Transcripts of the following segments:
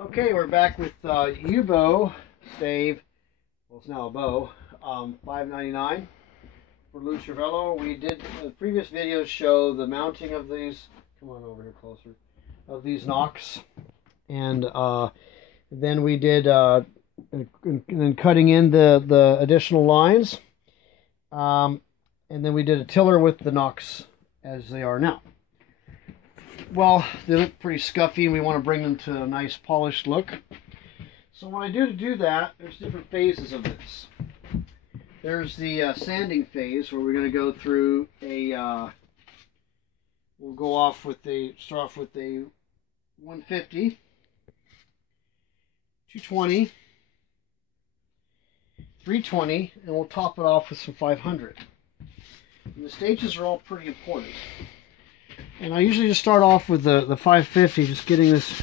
Okay, we're back with U-bow stave. Well, it's now a bow. $5.99 for Lucervello. We did the previous videos show the mounting of these. Come on over here closer. Of these nocks, and then we did and cutting in the additional lines, and then we did a tiller with the nocks as they are now. Well, they look pretty scuffy, and we want to bring them to a nice polished look. So what I do to do that, there's different phases of this. There's the sanding phase, where we're going to go through a, we'll go off with start off with a 150, 220, 320, and we'll top it off with some 500. And the stages are all pretty important. And I usually just start off with the 550, just getting this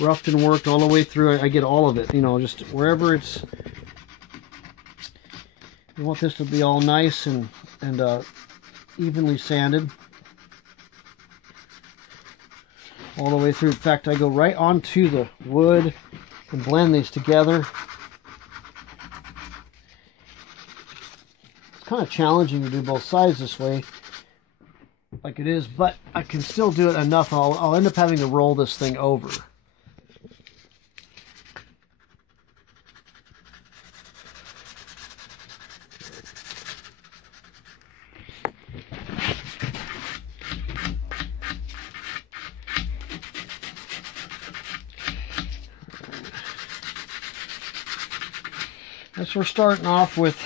roughed and worked all the way through. I get all of it, you know, just wherever it's. You want this to be all nice and evenly sanded all the way through. In fact, I go right onto the wood and blend these together. It's kind of challenging to do both sides this way, like it is, but I can still do it enough. I'll end up having to roll this thing over. So we're starting off with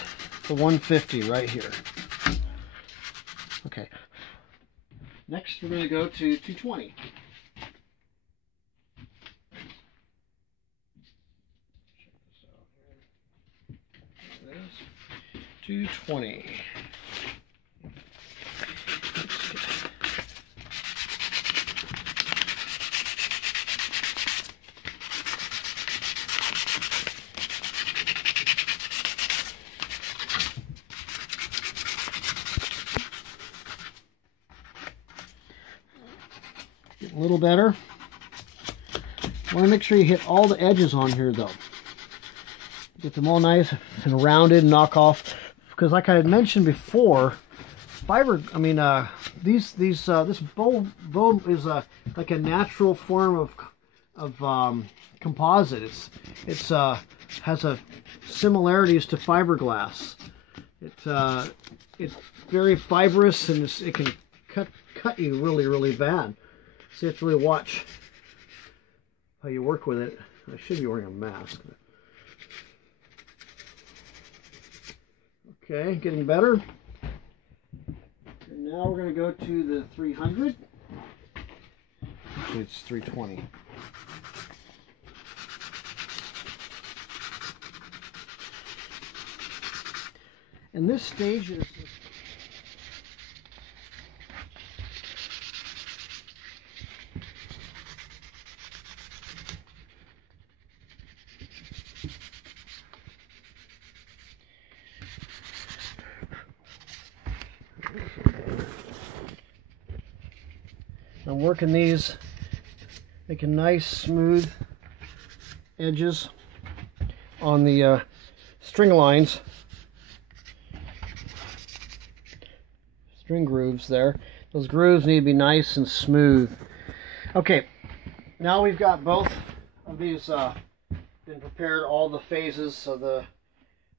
the 150 right here. Okay. Next, we're going to go to 220. Check this out here. There it is. 220. A little better. Want to make sure you hit all the edges on here though. Get them all nice and rounded, and knock off, because like I had mentioned before, this bow is like a natural form of composite. It's has similarities to fiberglass. It's very fibrous, and it can cut you really bad. So you have to really watch how you work with it. I should be wearing a mask. Okay, getting better. And now we're going to go to the 300. Actually, it's 320. And this stage is... I'm working these, making nice smooth edges on the string lines, string grooves there. Those grooves need to be nice and smooth. Okay, now we've got both of these been prepared, all the phases of the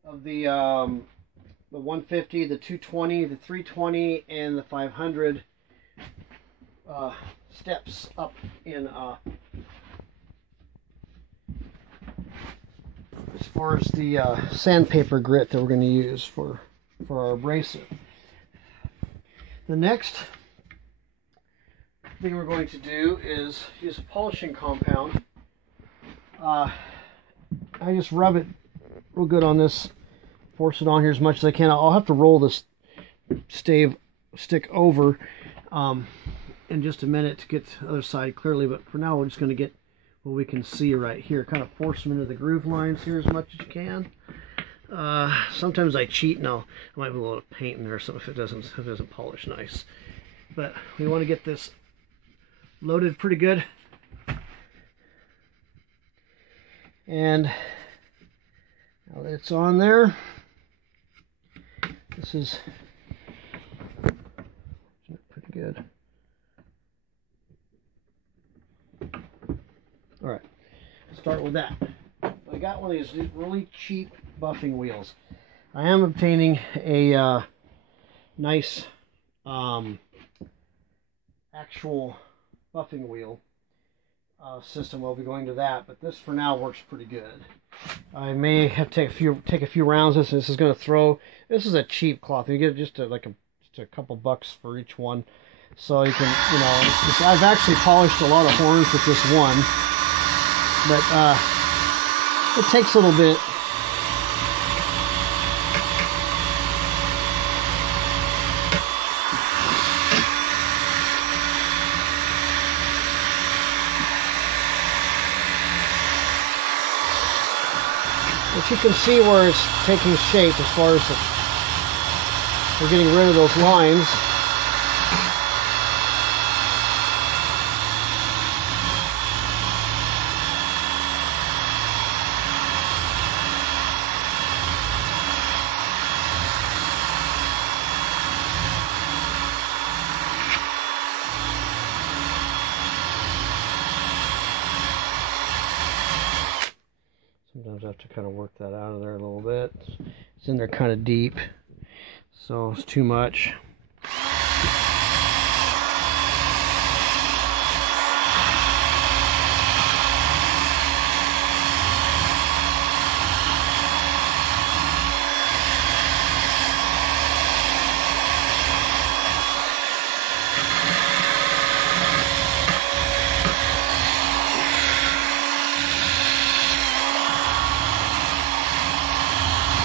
150, the 220, the 320, and the 500. Steps up in as far as the sandpaper grit that we're going to use for our abrasive. The next thing we're going to do is use a polishing compound. I just rub it real good on this, force it on here as much as I can. I'll have to roll this stave stick over in just a minute to get the other side clearly, but for now we're just going to get what we can see right here. Kind of force them into the groove lines here as much as you can. Sometimes I cheat and I might put a little paint in there or something if it doesn't polish nice. But we want to get this loaded pretty good. And now that it's on there, this is pretty good. All right, start with that. I got one of these really cheap buffing wheels. I am obtaining a nice actual buffing wheel system. We'll be going to that, but this for now works pretty good. I may have to take a few rounds. This is going to throw. This is a cheap cloth. You get just a couple bucks for each one, so you can, you know. I've actually polished a lot of horns with this one, but it takes a little bit. But you can see where it's taking shape as far as we're getting rid of those lines. Sometimes I have to kind of work that out of there a little bit. It's in there kind of deep, so it's too much.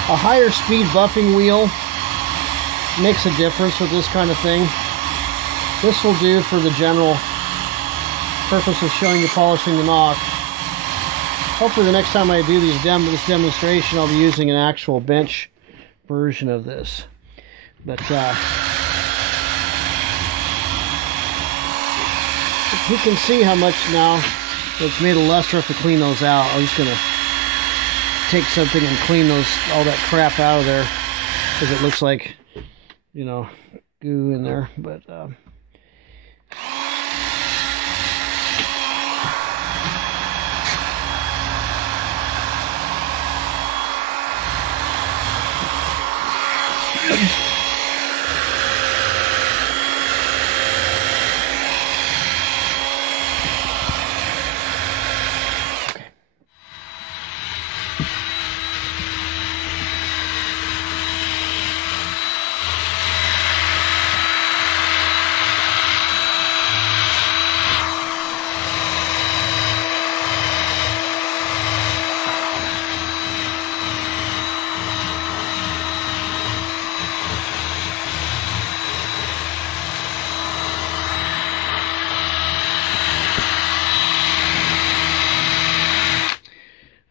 A higher speed buffing wheel makes a difference with this kind of thing. This will do for the general purpose of showing you polishing the knock. Hopefully the next time I do this demonstration, I'll be using an actual bench version of this. But you can see how much now it's made a luster. If to clean those out, I'm just gonna take something and clean all that crap out of there, because it looks like, you know, goo in there. But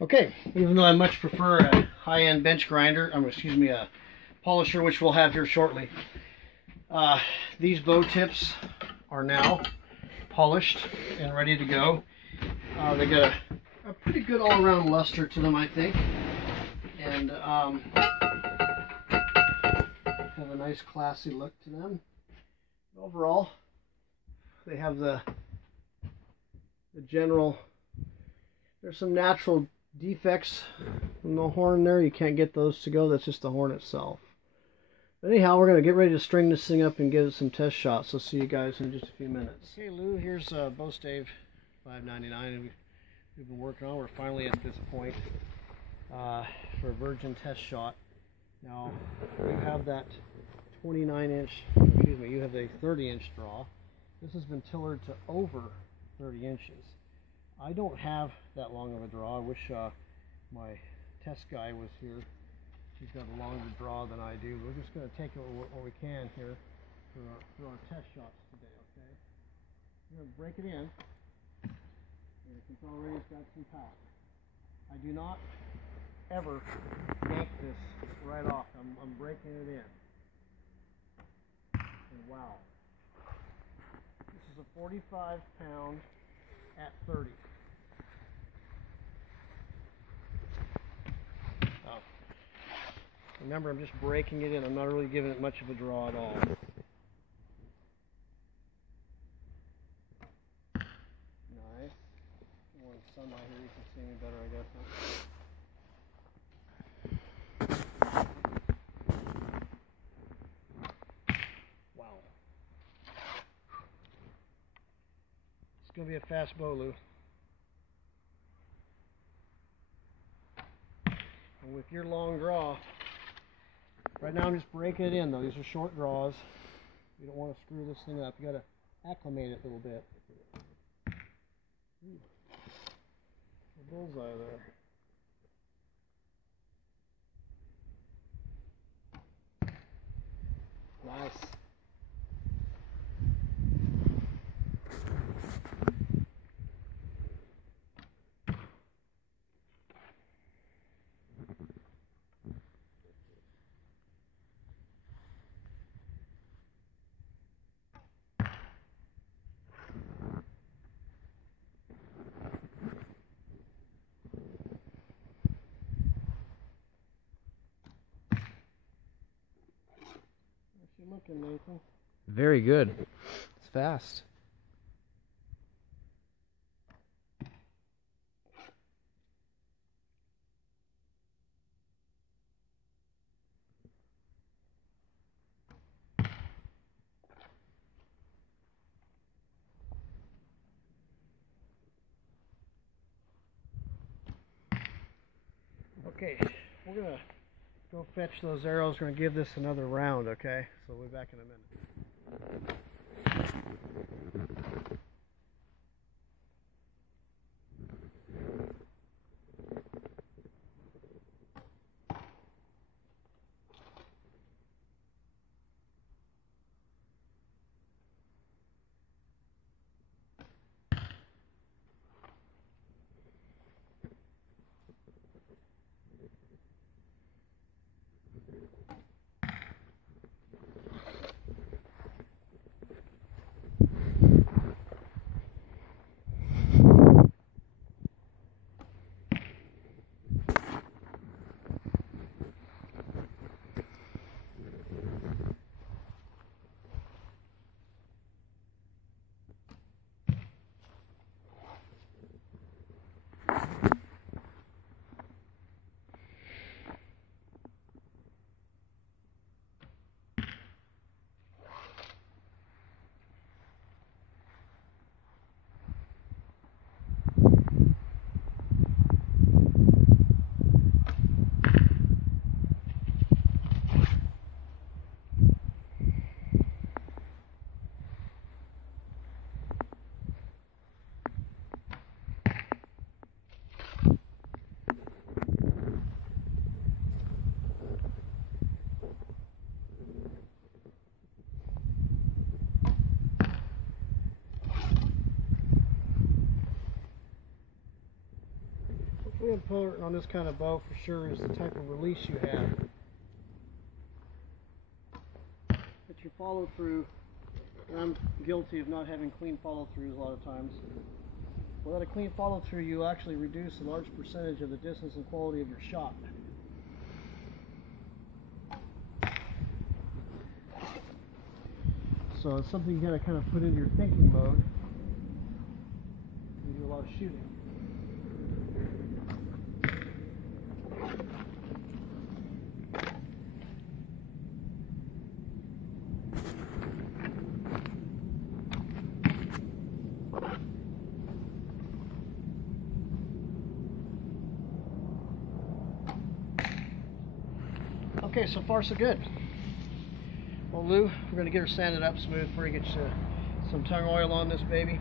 okay, even though I much prefer a high-end bench grinder, excuse me, a polisher, which we'll have here shortly, these bow tips are now polished and ready to go. They got a pretty good all-around luster to them, I think, and have a nice classy look to them. Overall, they have the general. There's some natural defects in the horn there. You can't get those to go. That's just the horn itself. But anyhow, we're going to get ready to string this thing up and give it some test shots. So see you guys in just a few minutes. Okay, Lou, here's bow stave 599, and we've been working on. We're finally at this point for a virgin test shot. Now you have that 29-inch, excuse me, you have a 30-inch draw. This has been tillered to over 30 inches. I don't have that long of a draw. I wish my test guy was here. She's got a longer draw than I do. We're just going to take what we can here for our test shots today, okay? We're going to break it in. And you can already it's got some power. I do not ever yank this right off. I'm breaking it in. And wow. This is a 45-pound at 30. Remember, I'm just breaking it in. I'm not really giving it much of a draw at all. Nice. More sunlight here, you can see me better, I guess. Huh? Wow. It's going to be a fast bow, Lou. And with your long draw, right now I'm just breaking it in though. These are short draws. You don't want to screw this thing up. You got to acclimate it a little bit. Ooh. A bullseye there. Nice. How's she looking, Nathan? Very good. It's fast. Okay, we're going to go fetch those arrows. We're going to give this another round, okay? So we'll be back in a minute. Really important on this kind of bow for sure is the type of release you have. That your follow through, and I'm guilty of not having clean follow throughs a lot of times. Without a clean follow through, you actually reduce a large percentage of the distance and quality of your shot. So it's something you gotta kind of put into your thinking mode when you do a lot of shooting. Okay, so far so good. Well, Lou, we're going to get her sanded up smooth before you get some tongue oil on this baby.